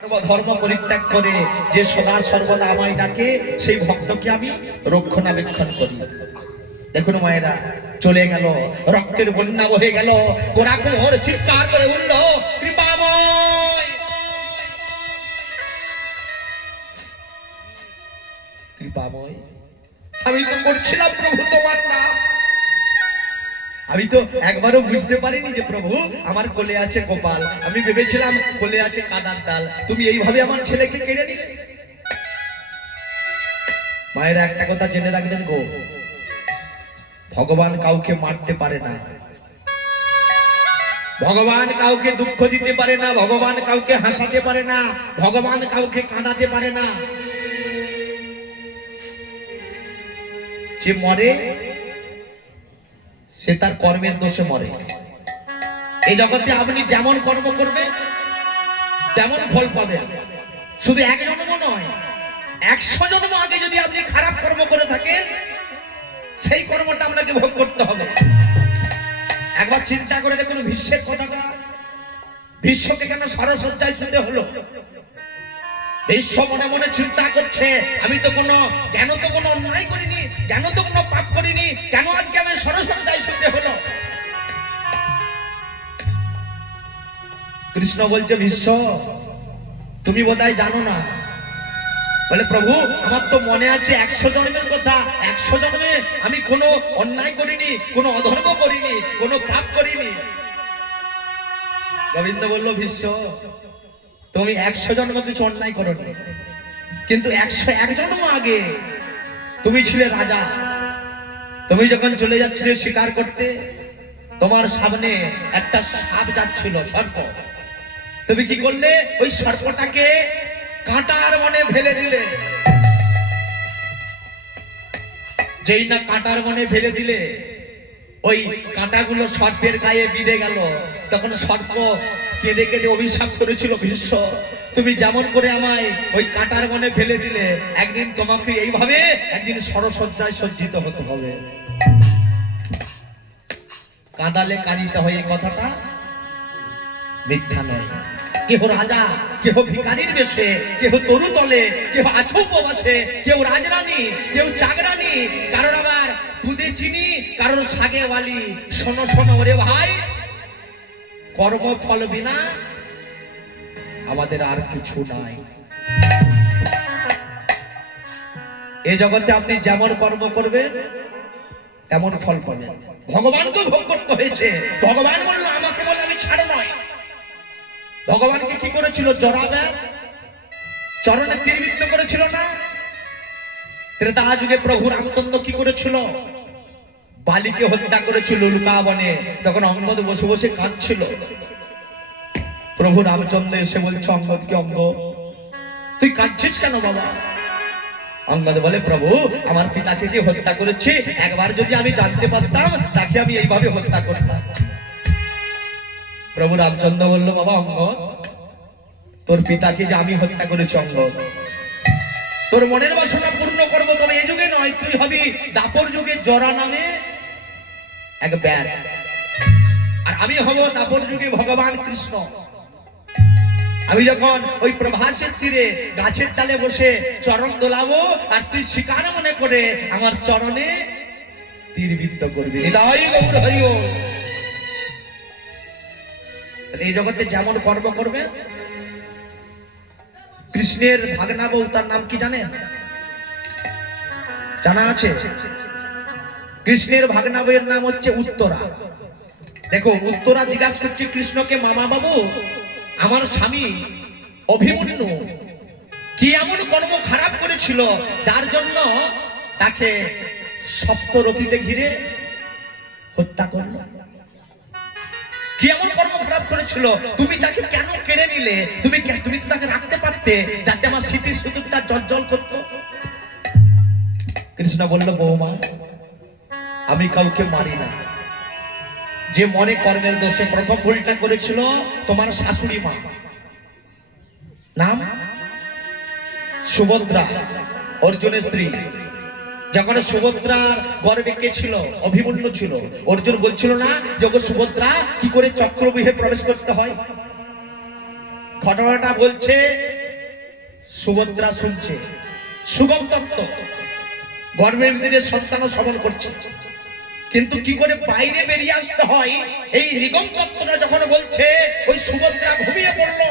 ধর্ম পরিত্যাগ করে যে সদা সর্বদা আমায় ডাকে সেই ভক্তকে আমি রক্ষণাবেক্ষণ করি। দেখুন মায়েরা, চলে গেল, রক্তের বন্যা বহে গেল, গোরা কুমোর চিৎকার করে উঠল, কৃপাময় কৃপাময়। আমি তো করছিলাম প্রভু তোমার নাম, আমি তো একবারও বুঝতে পারিনি যে প্রভু আমার কোলে আছে গোপাল, আমি ভেবেছিলাম কোলে আছে কাদার ডাল, তুমি এইভাবে আমার ছেলেকে কেড়ে নিলে। মায়েরা একটা কথা জেনে রাখবেন গো, ভগবান কাউকে মারতে পারে না, ভগবান কাউকে দুঃখ দিতে পারে না, ভগবান কাউকে হাসাতে পারে না, ভগবান কাউকে কাঁদাতে পারে না। যে মরে সে তার কর্মের দোষে মরে। এই জগতে আপনি যেমন কর্ম করবেন তেমন ফল পাবেন। শুধু এক জন্ম নয়, 100 জন্ম আগে যদি আপনি খারাপ কর্ম করে থাকেন সেই কর্মটা আপনাকে ভোগ করতে হবে। একবার চিন্তা করে দেখুন ভীষ্মের কথাটা, ভীষ্মকে কেন সারসজ্জায় শুতে হলো? ভীষ্ম মনে মনে চিন্তা করছে, আমি তো কোনো অন্যায় করিনি, কেন তো কোনো পাপ করিনি, কেন আজকে আমি সারসজ্জায় শুতে হলো? কৃষ্ণ বলছে, ভীষ্ম তুমি বোধহয় জানো না। বলে, প্রভু আমার তো মনে আছে 100 জন্মের কথা, 100 জন্মে আমি কোনো অন্যায় করিনি, কোনো অধর্ম করিনি, কোনো পাপ করিনি। গোবিন্দ বলল, ভীষ্ম তুমি 100 জন্ম কিছু অন্যায় করোনি, কিন্তু 101 জন্ম আগে তুমি ছিলে রাজা। তুমি যখন চলে যাচ্ছিলে শিকার করতে, তোমার সামনে একটা সাপ যাচ্ছিল, সর্প। তুমি কি করলে? ওই সর্পটাকে কাঁটার বনে ফেলে দিলে। যেই না কাঁটার বনে ফেলে দিলে, ওই কাঁটাগুলো সর্পের গায়ে বিঁধে গেল। তখন সর্প কেঁদে কেঁদে অভিশাপ করেছিল, ভীষ্ম তুমি যেমন করে আমায় ওই কাঁটার বনে ফেলে দিলে, একদিন তোমাকে এইভাবে একদিন সরসজ্জায় সজ্জিত হতে হবে। কাঁদালে কাঁদিতে হয়, এই কথাটা মিথ্যা নয়। কেহ রাজা, কেহ ভিখারির বেশে, কেহ তরু তলে, কেহ আছো উপবাসে, কেউ রাজরানী, কেউ চাকরানী, কারোর আবার দুধে চিনি, কারোর শাকে বালি। শোনো শোনো রে ভাই, কর্মফল বিনা আমাদের আর কিছু নাই। এই জগতে আপনি যেমন কর্ম করবেন তেমন ফল পাবেন। ভগবানকে ভোগ করতে হয়েছে। ভগবান বললো আমাকে বলে আমি ছাড় নয়। ভগবানকে কি করেছিল? জরাব্যাধ চরণে তীরবিদ্ধ করেছিল না? ত্রেতা যুগে প্রভু রামচন্দ্র কি করেছিল? বালিকে হত্যা করেছিল লুকাবনে। তখন অঙ্গদ বসে বসে কাঁদছিল। প্রভু রামচন্দ্র এসে বলছে অঙ্গদকে, অঙ্গ তুই কাঁদছিস কেন বাবা? অঙ্গদ বলে, প্রভু আমার পিতাকে যে হত্যা করেছে, একবার যদি আমি জানতে পারতাম তাকে আমি এইভাবে হত্যা করতাম। প্রভু রামচন্দ্র বলল, বাবা অঙ্গদ, তোর পিতাকে যে আমি হত্যা করেছি, অঙ্গদ তোর মনের বাসনা পূর্ণ করবো, তবে এই যুগে নয়, তুই হবি দাপর যুগে জরা নামে এক ব্যাগ, আর আমি হব দাপর যুগে ভগবান কৃষ্ণ। আমি যখন ওই প্রভাসের তীরে গাছের ডালে বসে চরণ দোলাবো, আর তুই শিকার মনে করে আমার চরণে তীরবিদ্ধ করবি। হৃদয় গৌর হরি ওম। এই জগতে যেমন কর্ম করবে। কৃষ্ণের ভাগনা বউ, তার নাম কি জানেন? জানা আছে? কৃষ্ণের ভাগনা বউয়ের নাম হচ্ছে উত্তরা। দেখো, উত্তরা জিজ্ঞাসা করছে কৃষ্ণকে, মামা বাবু আমার স্বামী অভিমন্যু কি এমন কর্ম খারাপ করেছিল যার জন্য তাকে সপ্তরথীতে ঘিরে হত্যা করলো? কি এমন কর্ম খারাপ করেছিল? তুমি তাকে কেন কেড়ে নিলে? তুমি তো তাকে রাখতে পারতে, যাতে আমার স্মৃতির সুযোগটা জজ্জল করত। কৃষ্ণ বলল, বৌমা আমি কাউকে মারি না। যে মনে কর্মের দোষে প্রথম ভুলটা করেছিল তোমার শাশুড়ি মা, নাম সুভদ্রা, অর্জুনের স্ত্রী। যখন সুভদ্রার গর্ভে কে ছিল? অভিমন্যু ছিল। অর্জুন বলছিল না যে সুভদ্রা কি করে চক্রব্যূহে প্রবেশ করতে হয়? ঘটনাটা বলছে সুভদ্রা শুনছে, সুগম দত্ত গর্ভের ভিতরে সন্তান সবল করছে, কিন্তু কি করে বাইরে বেরিয়ে আসতে হয় এই নিগম দত্তরা যখন বলছে, ওই সুভদ্রা ঘুমিয়ে পড়লো।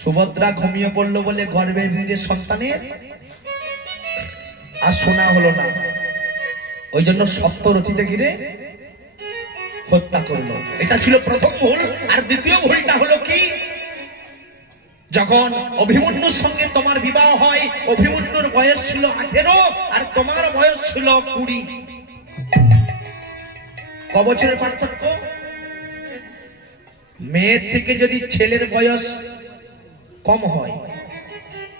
সুভদ্রা ঘুমিয়ে পড়লো বলে গর্ভের ভিতরে সন্তানের আর শোনা হলো না, ওই জন্য সপ্তরথীতে ঘিরে হত্যা করলো। এটা ছিল প্রথম ভুল। আর দ্বিতীয় ভুলটা হলো কি, যখন অভিমন্যুর সঙ্গে তোমার বিবাহ হয়, অভিমন্যুর বয়স ছিল 18 আর তোমার বয়স ছিল 20। ক বছরের পার্থক্য? মেয়ের থেকে যদি ছেলের বয়স কম হয়,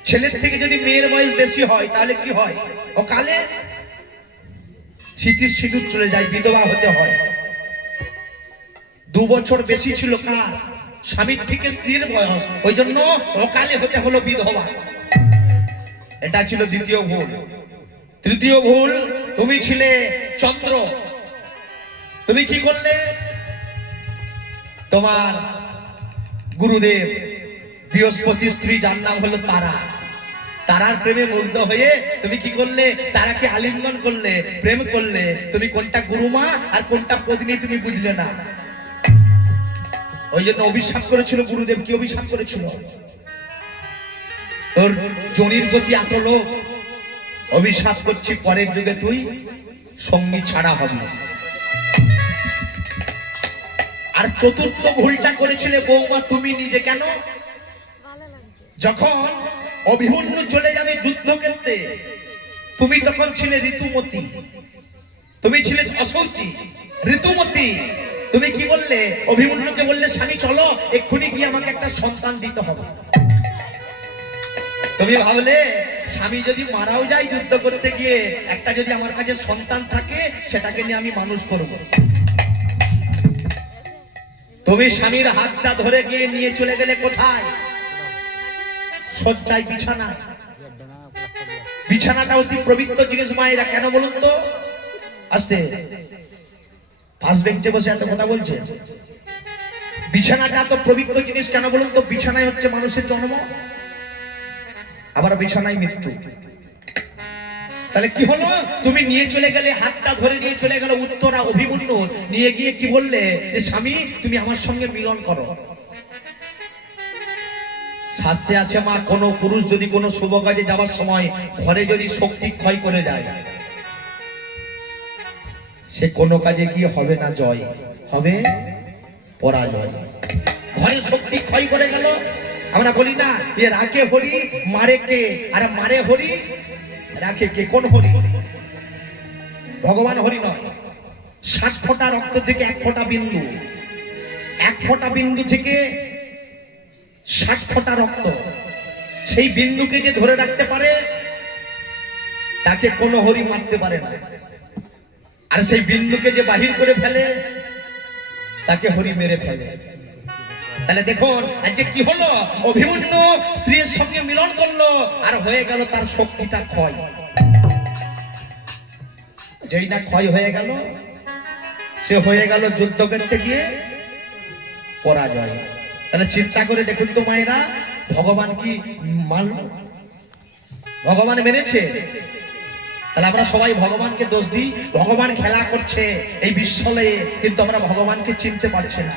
ছেলের থেকে যদি মেয়ের বয়স বেশি হয়, তাহলে কি হয়? অকালে স্মৃতির সিঁদুর চলে যায়, বিধবা হতে হয়। 2 বছর বেশি ছিল কার? স্বামীর থেকে স্ত্রীর বয়স, ওই জন্য অকালে হতে হলো বিধবা। এটা ছিল দ্বিতীয় ভুল। তৃতীয় ভুল, তুমি ছিলে চন্দ্র, তুমি কি করলে? তোমার গুরুদেব বৃহস্পতি স্ত্রী, যার নাম হলো তারা, তারার প্রেমে মুগ্ধ হয়ে তুমি কি করলে? তারাকে আলিঙ্গন করলে, প্রেম করলে। তুমি কোনটা গুরুমা আর কোনটা পত্নী তুমি বুঝলে না, ওই জন্য অভিশাপ করেছিল গুরুদেব। কি অভিশাপ করেছিল? তোর জনির প্রতি এত লোক, অভিশাপ করছি পরের যুগে তুই সঙ্গী ছাড়া হবি। আর চতুর্থ ভুলটা করেছিলে বৌমা তুমি নিজে। কেন? যখন অভিমন্যু চলে যাবে যুদ্ধক্ষেত্রে, তুমি তখন ছিলে ঋতুমতী, তুমি ছিলে অসৌচি, ঋতুমতী। তুমি কি বললে? অভিমন্যুকে বললে, স্বামী চলো, এক্ষুনি গিয়ে আমাকে একটা সন্তান দিতে হবে। তুমি ভাবলে স্বামী যদি মারাও যায় যুদ্ধ করতে গিয়ে, একটা যদি আমার কাছে সন্তান থাকে, সেটাকে নিয়ে আমি মানুষ করব। তুমি স্বামীর হাতটা ধরে গিয়ে নিয়ে চলে গেলে কোথায়? শয্যায়, বিছানায়। বিছানাটা অতি পবিত্র জিনিস মায়েরা, কেন বলুন তো? আস্তে, পাঁচ বেঞ্চে বসে এত কথা বলছে। বিছানাটা তো পবিত্র জিনিস কেন বলুন তো? বিছানায় হচ্ছে মানুষের জন্ম, আবার বিছানায় মৃত্যু। তাহলে কি হলো? তুমি নিয়ে চলে গেলে, হাতটা ধরে নিয়ে চলে গেল উত্তরা অভিমন্যু, নিয়ে গিয়ে কি বললে? যে স্বামী তুমি আমার সঙ্গে মিলন করো। শাস্ত্রে আছে মা, কোন পুরুষ যদি কোনো শুভ কাজে যাওয়ার সময় ঘরে যদি শক্তি ক্ষয় করে যায়, সে কোনো কাজে গিয়ে হবে না জয়, হবে পরাজয়। ঘরে শক্তি ক্ষয় করে গেল, আমরা বলি না যে রাখে হরি মারে কে, আর মারে হরি রাখে কে? কোন হরি? ভগবান হরি নয়। 60 ফোঁটা রক্ত থেকে 1 ফোঁটা বিন্দু, 1 ফোঁটা বিন্দু থেকে 60 ফোঁটা রক্ত, সেই বিন্দুকে যে ধরে রাখতে পারে, তাকে কোনো হরি মারতে পারে না। আর সেই বিন্দুকে যে বাহির করে ফেলে, তাকে হরি মেরে ফেলে। তাহলে দেখুন আজকে কি হলো? অভিমন্যু স্ত্রীর সঙ্গে মিলন করলো, আর হয়ে গেল তার শক্তিটা ক্ষয়। যেই না ক্ষয় হয়ে গেল, সে হয়ে গেল যুদ্ধক্ষেত্রে গিয়ে পরাজয়। তাহলে চিন্তা করে দেখুন তো মায়েরা, ভগবান কি মানল? ভগবান মেনেছে? তাহলে আমরা সবাই ভগবানকে দোষ দিই, ভগবান খেলা করছে এই বিশ্বলয়ে, কিন্তু আমরা ভগবানকে চিনতে পারছি না।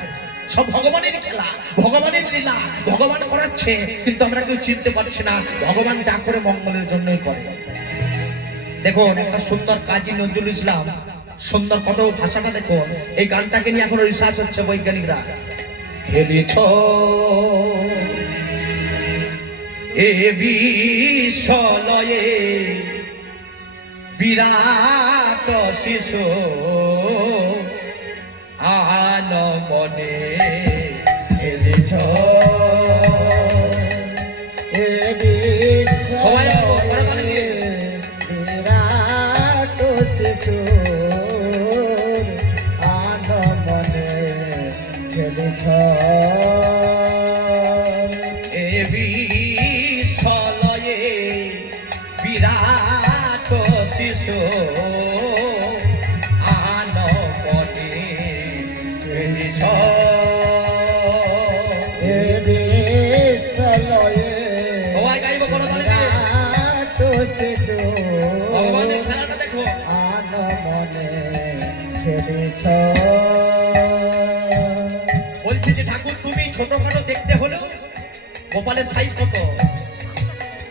সব ভগবানের খেলা, ভগবানের লীলা, ভগবান করাচ্ছে, কিন্তু আমরা কেউ চিনতে পারছি না। ভগবান যা করে মঙ্গলের জন্যই করে। দেখুন একটা সুন্দর কাজী নজরুল ইসলাম, সুন্দর কত ভাষাটা দেখুন। এই গানটাকে নিয়ে এখন রিসার্চ হচ্ছে বৈজ্ঞানিকরা। খেলেছ এ বিশ্বলয়ে বিরাট শিশু আন মনে, খেলেছ এ বিশ্বলয়ে বিরাট শিশু আন মনে, খেলেছ এ বিশ্বলয়ে বিরাট শিশু আন মনে, খেলেছ ছোটখাটো দেখতে হলেও গোপালের সাইজ কত,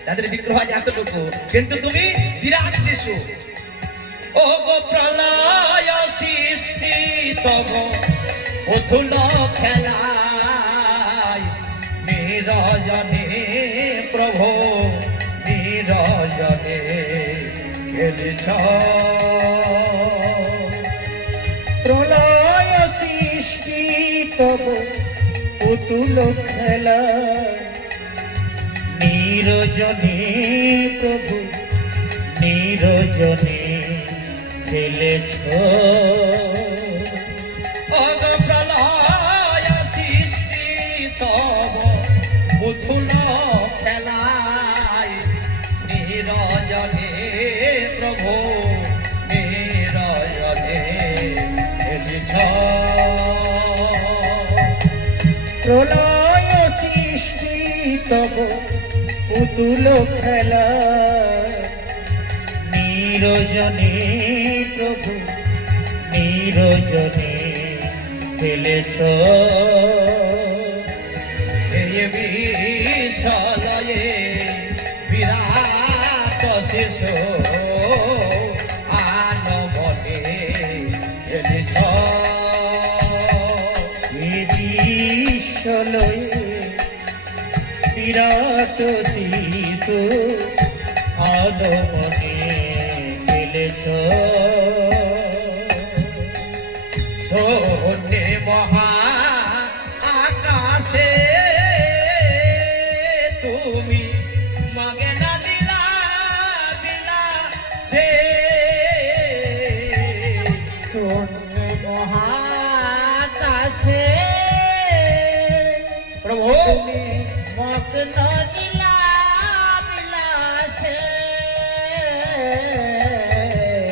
তাদের বিগ্রহ আজ এতটুকু, কিন্তু তুমি বিরাট শিশু। ও গো প্রলয় সৃষ্টি তব অথুল খেলায়, নিরজনে প্রভু নিরজনে খেলেছ। প্রলয় সৃষ্টি তব পুতুল খেলা, নিরজনে প্রভু নিরজনে খেলেছ। অগ প্রলয় সৃষ্টি তব পুতুল খেলায়, নিরজনে প্রভু নিরজনে খেলেছ। প্রলয় সৃষ্টি তব পুতুল খেলা, নিরজনে প্রভু নিরজনে খেলেছ। এই বিশালয়ে বিরাট শিশু আনমনে খেলেছ। এ বিশ্বলয়ে বিরাট শিশু আদমনে খেলেছ। শূন্যে মহা আকাশে তুমি মগে না লীলা বিলাসে। শূন্য মহাকাশে প্রভু তুমি মগ্ন লীলা বিলাসে।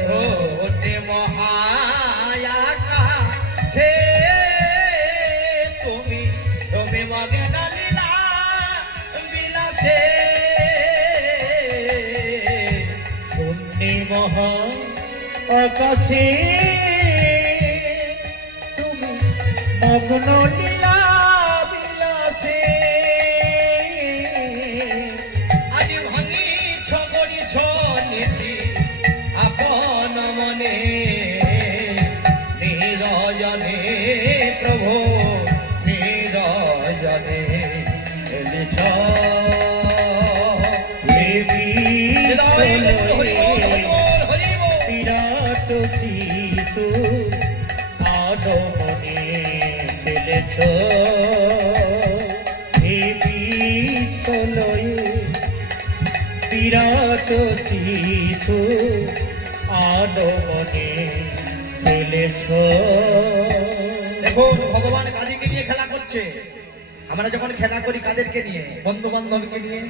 শূন্যে মহা আকাশে তুমি তুমি মগে না লীলা বিলাসে। শূন্য মহা আকাশে তুমি মগ্ন লীলা বিলাসে। আজ ভাঙি ছবরি নীতি আপন মনে, নিরজনে প্রভু নিরজনে খেলেছ। এ বিশ্বলয়ে বিরাট শিশু আদমনে খেলেছ। এ বিশ্বলয়ে বিরাট শিশু আদমনে খেলেছ। দেখুন ভগবান কাজীকে নিয়ে খেলা করছে। আমরা যখন খেলা করি কাদেরকে নিয়ে? বন্ধু বান্ধবকে নিয়ে।